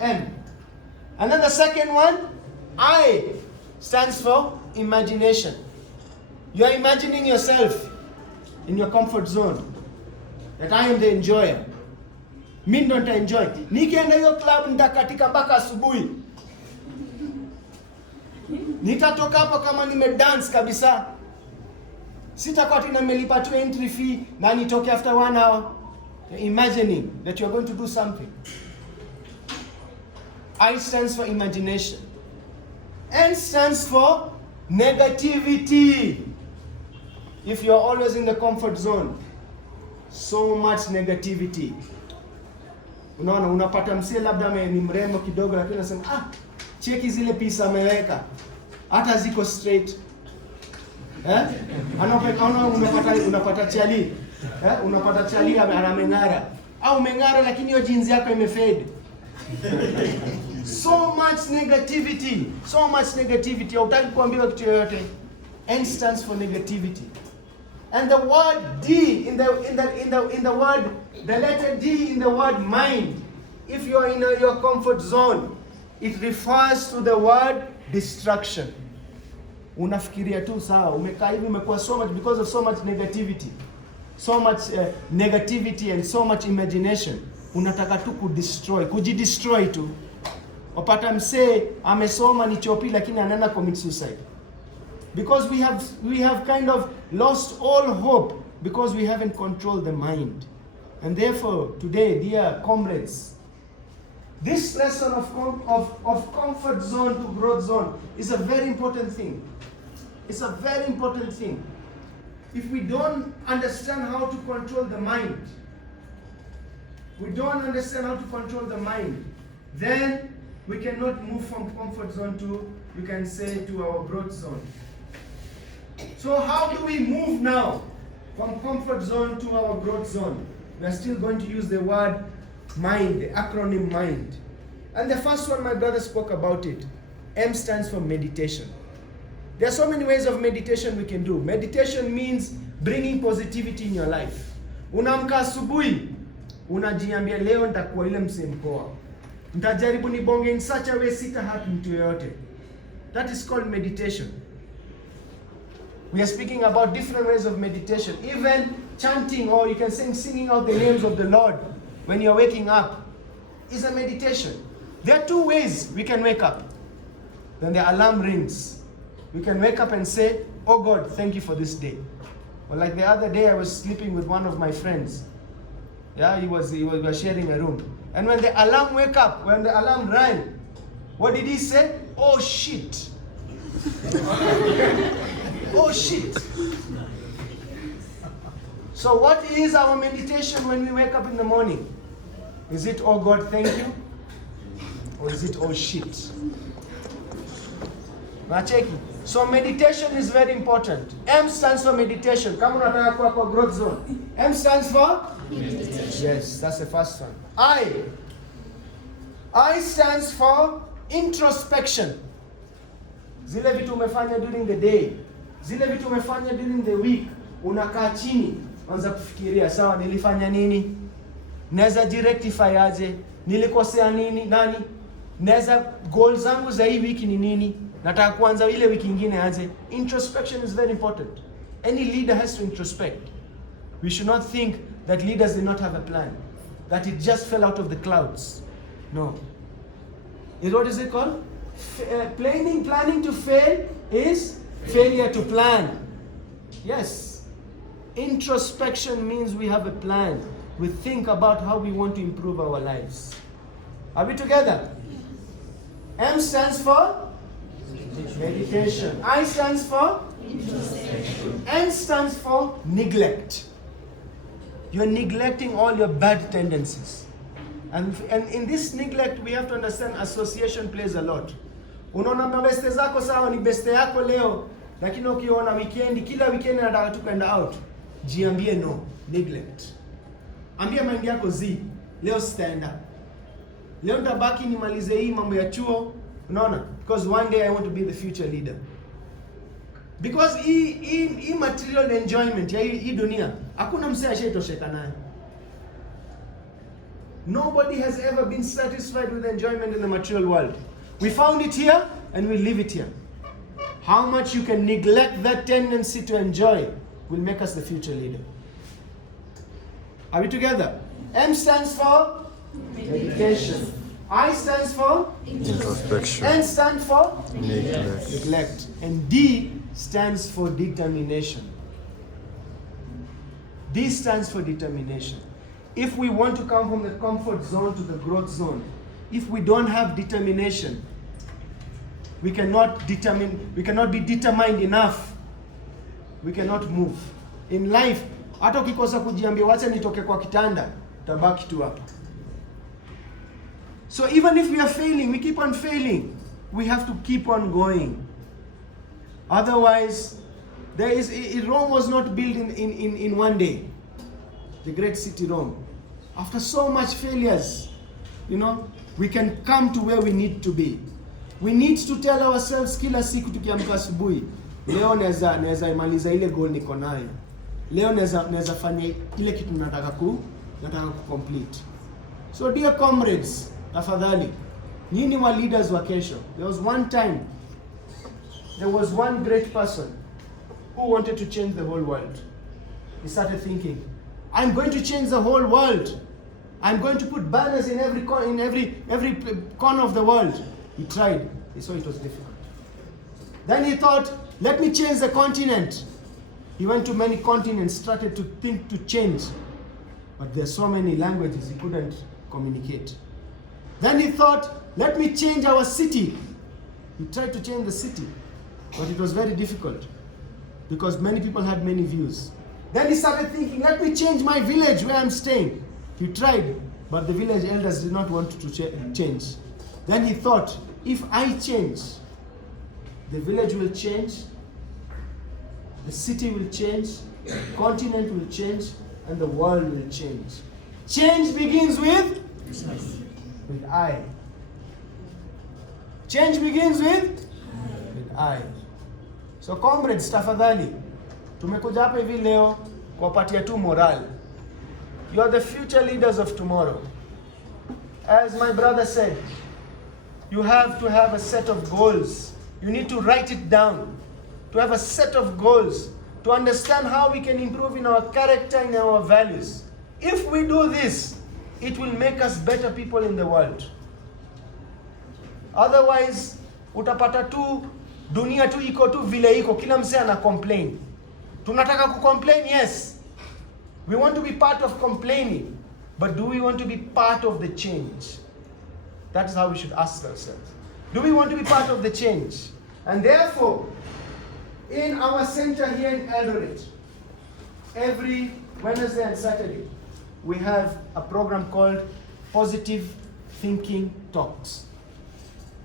M. And then the second one, I, stands for imagination. You're imagining yourself in your comfort zone. That I am the enjoyer. Mi ndo nitaenjoy. Nikienda hiyo club nitakatika mpaka asubuhi. Nitatoka hapo kama nimedance kabisa. Sitakuwa tena nimelipa tu entry fee na nitoke after 1 hour. You're imagining that you're going to do something. I stands for imagination. N stands for negativity. If you're always in the comfort zone, so much negativity. Unaona, unapata msee labda ni mrembo kidogo, lakini unasema cheki zile pisa ameweka, hata ziko straight. Unapata chali. Unapata chali anameng'ara. Au meng'ara lakini hiyo jeans yako imefade. So much negativity. Hautaki kuambiwa kitu yoyote. N stands for negativity. And the word D in the word, the letter D in the word mind, if you're in your comfort zone, it refers to the word destruction. unafikiria tu sawa, umekaa hivi, umekuwa so much because of so much negativity. So much negativity and so much imagination. Unataka tu kujidestroy tu. Wapata msee amesoma ni chopi lakini anaenda commit suicide. Because we have kind of lost all hope because we haven't controlled the mind. And therefore today, dear comrades, this lesson of comfort zone to growth zone is a very important thing. It's a very important thing. If we don't understand how to control the mind, then we cannot move from comfort zone to, we can say, to our growth zone. So how do we move now from comfort zone to our growth zone? We are still going to use the word mind, the acronym mind. And the first one, my brother spoke about it. M stands for meditation. There are so many ways of meditation we can do. Meditation means bringing positivity in your life. Unaamka asubuhi, unajiambia leo nitakuwa ile msee mpoa. Nitajaribu nibonge in such a way sita hurt mtu yoyote. That is called meditation. We are speaking about different ways of meditation. Even chanting, or you can say singing out the names of the Lord when you're waking up is a meditation. There are two ways we can wake up. When the alarm rings, we can wake up and say, oh God, thank you for this day. Well, like the other day, I was sleeping with one of my friends. Yeah, we were sharing a room. And when the alarm rang, what did he say? Oh shit. Oh shit. So what is our meditation when we wake up in the morning? Is it, oh God, thank you? Or is it, oh shit? Nacheki. So meditation is very important. M stands for meditation. Kama unataka kuwa kwa growth zone. M stands for? Meditation. Yes, that's the first one. I stands for introspection. Zile vitu umefanya during the day. Zile vitu umefanya during the week. Unakaa chini, anza kufikiria, sawa, nilifanya nini? Naweza jirectify aje? Nilikosea nini? Nani? Naweza goals zangu za hii wiki ni nini? Nataka kuanza ile wiki nyingine aje? Introspection is very important. Any leader has to introspect. We should not think that leaders did not have a plan, that it just fell out of the clouds. No. What is it called? Planning to fail is failure to plan. Yes. Introspection means we have a plan. We think about how we want to improve our lives. Are we together? M stands for meditation. I stands for introspection. N stands for neglect. You're neglecting all your bad tendencies. And in this neglect, we have to understand association plays a lot. Unaona mabeste zako sawa, ni beste yako leo, lakini ukiona kila weekend nataka tu kwenda out, jiambie no, neglect. Ambia mind yako leo sitaenda. Leo nitabaki nimalize hii mambo ya chuo, unaona? Because one day I want to be the future leader. Because hii material enjoyment ya hii dunia, hakuna msee ashayetosheka nayo. Nobody has ever been satisfied with enjoyment in the material world. We found it here and we leave it here. How much you can neglect that tendency to enjoy will make us the future leader. Are we together? M stands for meditation. I stands for introspection. N stands for Neglect. neglect. And D stands for determination. D stands for determination. If we want to come from the comfort zone to the growth zone, if we don't have determination, we cannot be determined enough. We cannot move. In life, hata ukikosa kujiambia wacha nitoke kwa kitanda, tabaki tu hapa. So even if we are failing, we keep on failing. We have to keep on going. Otherwise, Rome was not built in one day. The great city Rome. After so much failures, we can come to where we need to be. We need to tell ourselves kila siku tukiamka asubuhi, leo naweza imaliza ile goal niko nayo. Leo naweza fanya ile kitu nataka ku complete. So dear comrades, tafadhali, nyinyi wa leaders wa kesho. There was one time there was one great person who wanted to change the whole world. He started thinking, I'm going to change the whole world. I'm going to put banners in every corner of the world. He tried. He saw it was difficult. Then he thought, let me change the continent. He went to many continents, started to think to change. But there are so many languages he couldn't communicate. Then he thought, let me change our city. He tried to change the city, but it was very difficult because many people had many views. Then he started thinking, let me change my village where I'm staying. He tried, but the village elders did not want to change. Then he thought, if I change, the village will change, the city will change, the continent will change, and the world will change. Change begins with I. Change begins with I. So comrades, tafadhali, tumekuja hapa hivi leo kuwapatia tu moral. You are the future leaders of tomorrow. As my brother said, you have to have a set of goals. You need to write it down. To have a set of goals. To understand how we can improve in our character, in our values. If we do this, it will make us better people in the world. Otherwise, utapata tu, dunia tu iko tu vile iko, kila mse ana complain. Tunataka ku-complain, yes. We want to be part of complaining. But do we want to be part of the change? That is how we should ask ourselves. Do we want to be part of the change? And therefore, in our center here in Eldoret, every Wednesday and Saturday, we have a program called Positive Thinking Talks.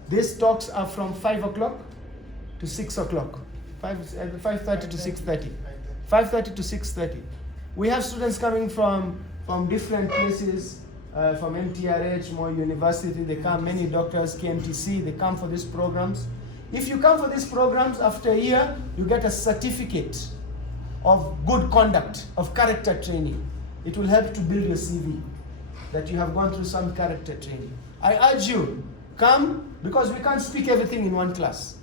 These talks are from 5 o'clock to 6 o'clock. 5:30 to 6:30. 5:30 to 6:30. We have students coming from different places, from MTRH, Moi University. They come, many doctors, KMTC, they come for these programs. If you come for these programs, after a year, you get a certificate of good conduct, of character training. It will help to build your CV, that you have gone through some character training. I urge you, come, because we can't speak everything in one class.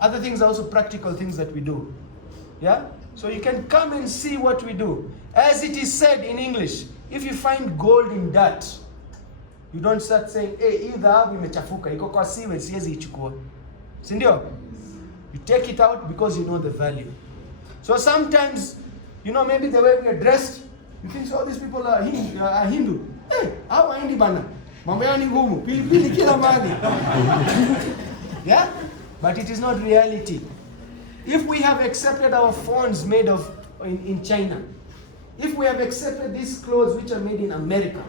Other things are also practical things that we do. Yeah? So you can come and see what we do. As it is said in English, if you find gold in dirt, you don't start saying, hey, hii dhahabu imechafuka, iko kwa siwe, siwezi ichukua. Si ndio? You take it out because you know the value. So sometimes, you know, maybe the way we are dressed, you think, oh, these people are Hindu. Hey, hawa Hindi bana. Mambo yao ni ngumu. Pilipili kila mahali. Yeah? But it is not reality. If we have accepted our phones made of in China, if we have accepted these clothes which are made in America,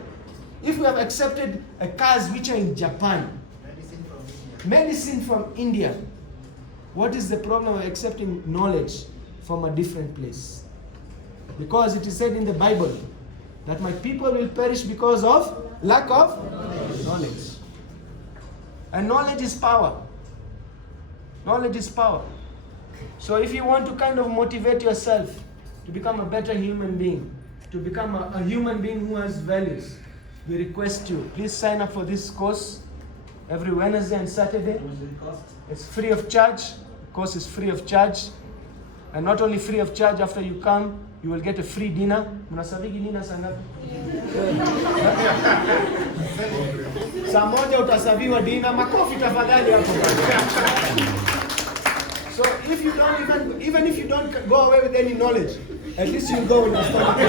if we have accepted cars which are in Japan, medicine from India, what is the problem of accepting knowledge from a different place? Because it is said in the Bible that my people will perish because of lack of knowledge. And knowledge is power. Knowledge is power. So if you want to kind of motivate yourself to become a better human being, to become a human being who has values, we request you, please sign up for this course every Wednesday and Saturday. It's free of charge. The course is free of charge. And not only free of charge, after you come, you will get a free dinner. Mnasabiki dinner saa ngapi? Saa moja utasabiwa dinner. Makofi tafadhali hapo. So if you don't even if you don't go away with any knowledge, at least you go with a study.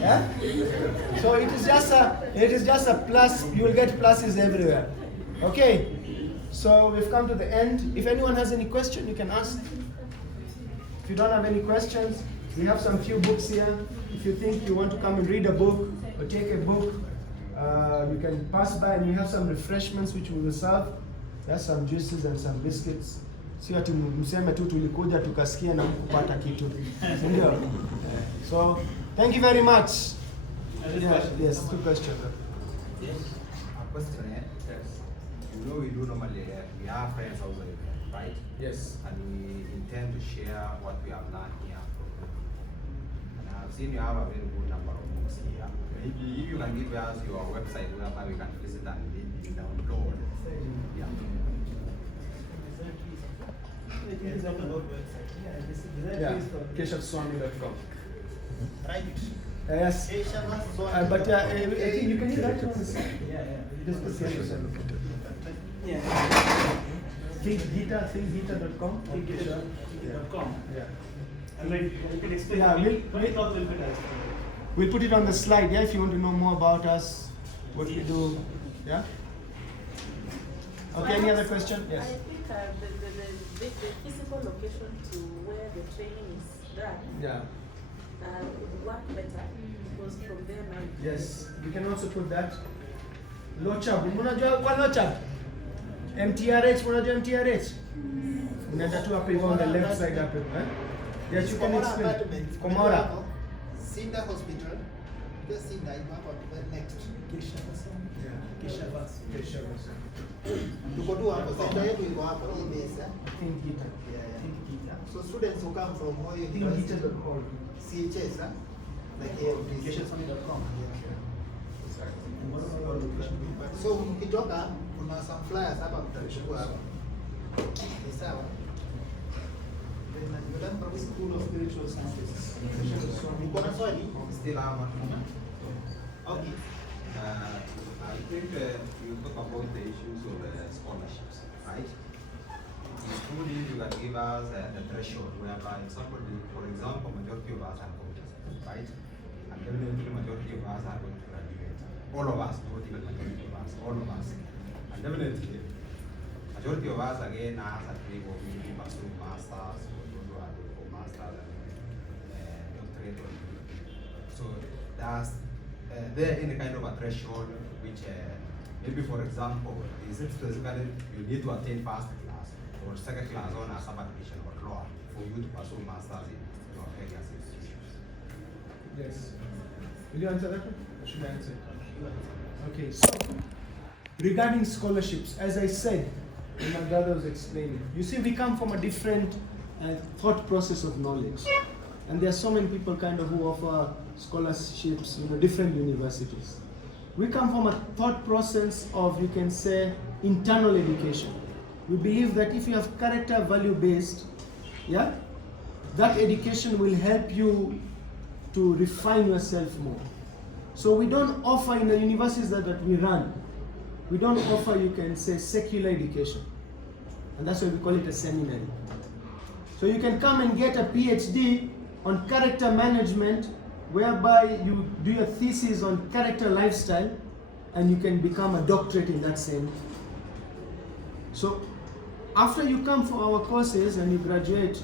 Yeah? So it is just a plus. You will get pluses everywhere. Okay. So we've come to the end. If anyone has any question, you can ask. If you don't have any questions, we have some few books here. If you think you want to come and read a book or take a book, you can pass by, and we have some refreshments which we will serve. There's some juices and some biscuits. Sio ati mseme tu tulikuja tukasikia na kupata kitu. Ndio. So, thank you very much. Yes, two questions. Yes. A question, yes. You know, we do normally, we have friends outside, right? Yes. And we intend to share what we have learned here. And I've seen you have a very good number of books here. Maybe if you can give us your website whereby we can visit and maybe download. Yeah. is talking about website. Yeah, this Yeah, is for keshafswami.com. Right. Yes. But I think you can write it on the side. Yeah. Just put Keshav. Yeah. Thinggita.com. Keshav.com. Yeah. And like you can explain. Yeah, We'll we'll put it on the slide, yeah, if you want to know more about us, what we do. Yeah? Okay, any other question? Yes. I think the physical location to where the training is done Yeah. would work better because from there now. Yes, we can also put that. Lochab, unajua kwa Lochab? MTRH, unajua MTRH? Unaenda tu hapo hivyo on the left side hapo, eh? Yes, you can explain. Komora. Sinda Hospital. Just Sinda, you have to next. Keshav. Tuko tu hapo, center yetu iko hapo, hii mesa. Thinggita. Yeah. So students who come from all Thinggita.org. CHS, huh? Like here, Keshav.com. So mkitoka kuna some flyers hapa mtachukua hapa. Ni sawa. Then from School of Spiritual Sciences. Uko na swali? Still have one. Okay. I think you talk about the issues of scholarships, right? In schooling, you can give us the threshold whereby, for example, majority of us are doctors, right? And definitely majority of us are going to graduate. All of us, not even majority of us, all of us. And definitely, majority of us again are at the of maybe pursuing masters, or those who are doing for masters and doctorate. So that's there any kind of a threshold which maybe, for example, is it specifically you need to attain first class or second class on a sub-division or lower for you to pursue masters in your various institutions? Yes. Will you answer that one? Or should I answer? Okay, so regarding scholarships, as I said, when my brother was explaining, you see, we come from a different thought process of knowledge. And there are so many people kind of who offer scholarships in different universities. We come from a thought process of, you can say, internal education. We believe that if you have character value based, yeah, that education will help you to refine yourself more. So we don't offer in the universities that we run, we don't offer, you can say, secular education. And that's why we call it a seminary. So you can come and get a PhD on character management, whereby you do your thesis on character lifestyle, and you can become a doctorate in that same. So after you come for our courses and you graduate,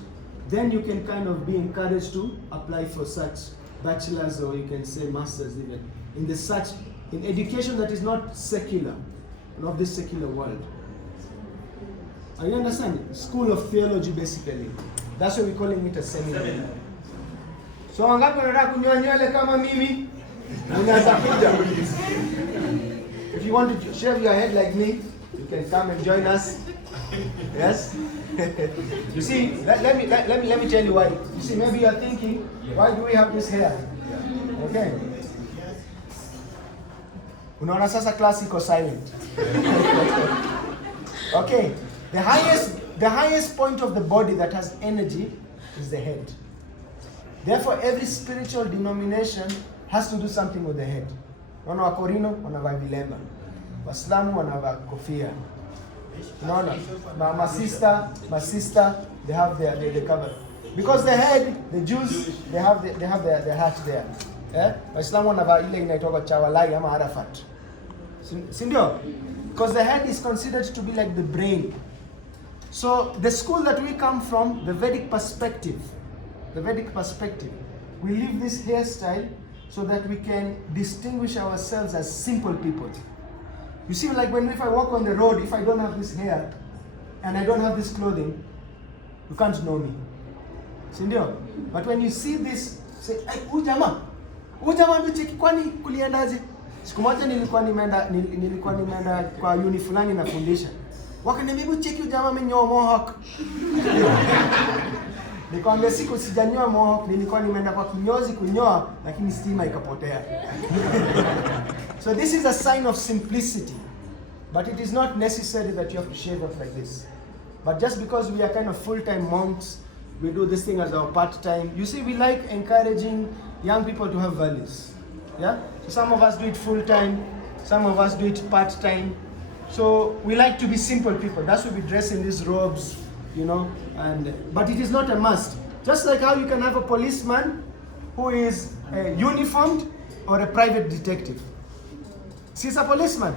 then you can kind of be encouraged to apply for such bachelor's, or you can say master's even, in education that is not secular, not this secular world. Are you understanding? School of theology, basically. That's why we're calling it a seminary. So wangapi wanataka kunyoa nywele kama mimi? Unaweza kuja. If you want to shave your head like me, you can come and join us. Yes? You see, let me tell you why. You see, maybe you're thinking, why do we have this hair? Okay. Unaona sasa class iko silent. Okay. The highest point of the body that has energy is the head. Therefore, every spiritual denomination has to do something with the head. Wana wa Korino wanavaa vilemba, Waislamu wanavaa kofia. Unaona, my sister, they have their cover. Because the head, the Jews, they have their hat there. Eh? Waislamu wanavaa ile inaitwa chawalai ama Arafat. Si ndio? Because the head is considered to be like the brain. So the school that we come from, the Vedic perspective, we leave this hairstyle so that we can distinguish ourselves as simple people. You see, like if I walk on the road, if I don't have this hair and I don't have this clothing, you can't know me. Sindio? But when you see this, say, hey, ujama mbichiki kwani kuliendaje? Siku moja nilikuwa nimeenda kwa uni fulani nafundisha. Wakaniambia hebu cheki ujama amenyoa mohawk. Nikamwambia siku sijanyoa mohawk, nilikuwa nimeenda kwa kinyozi kunyoa lakini stima ikapotea. So this is a sign of simplicity. But it is not necessary that you have to shave up like this. But just because we are kind of full-time monks, we do this thing as our part-time. You see, we like encouraging young people to have values. Yeah? So some of us do it full-time, some of us do it part-time. So we like to be simple people. That's why we dress in these robes, you know. But it is not a must. Just like how you can have a policeman who is uniformed or a private detective. He's a policeman.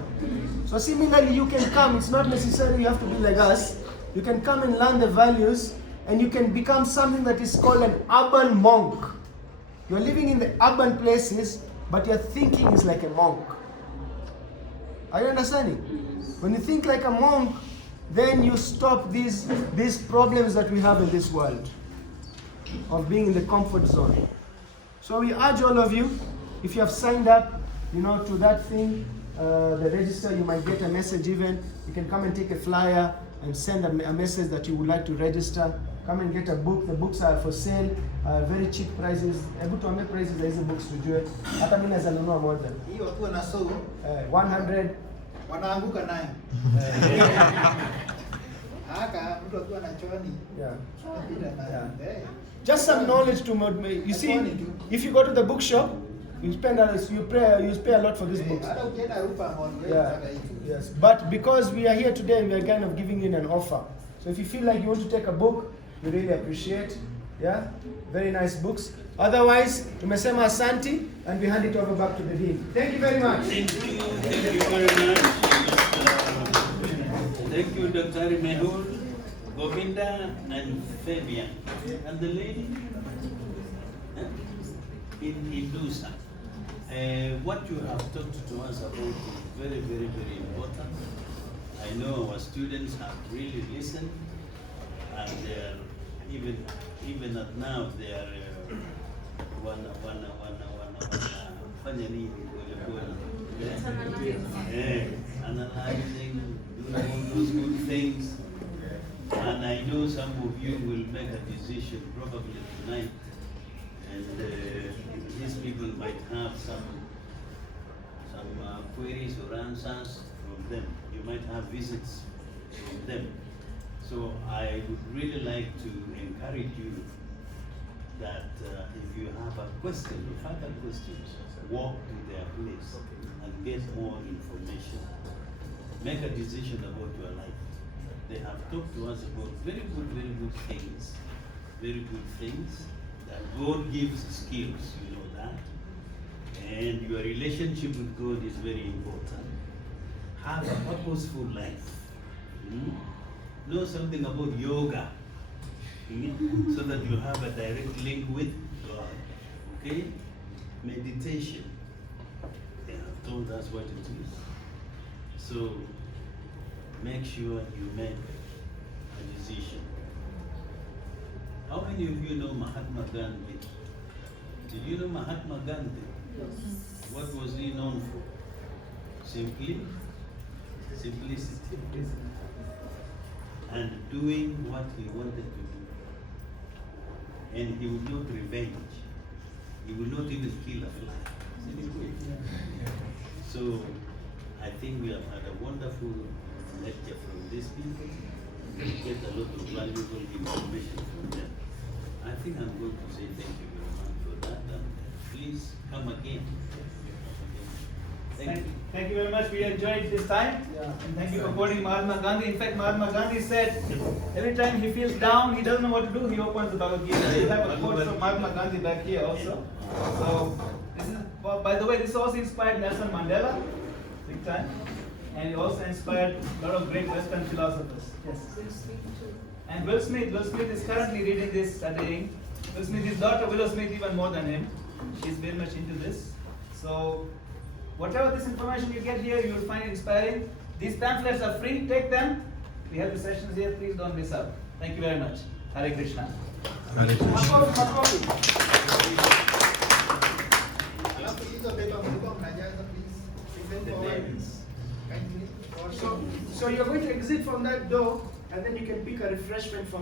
So similarly, you can come. It's not necessary you have to be like us. You can come and learn the values, and you can become something that is called an urban monk. You're living in the urban places, but your thinking is like a monk. Are you understanding? When you think like a monk, then you stop these problems that we have in this world of being in the comfort zone. So we urge all of you, if you have signed up, you know, to that thing, the register, you might get a message even. You can come and take a flyer and send a message that you would like to register. Come and get a book. The books are for sale, very cheap prices. Able to make prices za hizi books tujue. Hata mimi naweza nunua moja. Hii watu wanasoma 100 wanaanguka nayo. Haka mtu akiwa na choni. Yeah. Anapita nayo. Yeah. Just some knowledge to you see, if you go to the bookshop, you pay a lot for this book. Hata ukienda Rupa Mall, Yeah. Yes. But because we are here today, we are kind of giving you an offer. So if you feel like you want to take a book, we really appreciate. Yeah. Very nice books. Otherwise, tumesema asanti, and we hand it over back to the dean. Thank you very much. Thank you very much. Thank you, Dr. Mehul, Govinda, and Fabian. And the lady in Dasa. What you have talked to us about is very, very, very important. I know our students have really listened, and even at now they are analyzing, doing all those good things. And I know some of you will make a decision probably tonight, and these people might have some queries or answers from them. You might have visits from them. So I would really like to encourage you that if you have a question or further questions, walk to their place and get more information. Make a decision about your life. They have talked to us about very good things. Very good things. That God gives skills, you know that. And your relationship with God is very important. Have a purposeful life. Know something about yoga, so that you have a direct link with God. Okay? Meditation. They have told us what it is. So make sure you make a decision. How many of you know Mahatma Gandhi? Did you know Mahatma Gandhi? Yes. What was he known for? Simplicity. And doing what he wanted to do. And he would not revenge. He would not even kill a fly. So I think we have had a wonderful lecture from these people. We get a lot of valuable information from them. I think I'm going to say thank you very much for that, and please come again. Thank you very much. We enjoyed this time. Yeah. And thank you for quoting Mahatma Gandhi. In fact, Mahatma Gandhi said, every time he feels down, he doesn't know what to do, he opens the Bhagavad Gita. We have a quote from Mahatma Gandhi back here also. So, this is, by the way, this also inspired Nelson Mandela, big time. And it also inspired a lot of great Western philosophers. Yes. And Will Smith is currently reading this, studying. Will Smith, his daughter Willow Smith, even more than him. She's very much into this. So, whatever this information you get here, you will find it inspiring. These pamphlets are free, take them. We have the sessions here, please don't miss out. Thank you very much. Hare Krishna. Hare Krishna. Alafu hizo paper mlikuwa mnajaza, please. Bring them forward. Kindly. So you're going to exit from that door, and then you can pick a refreshment from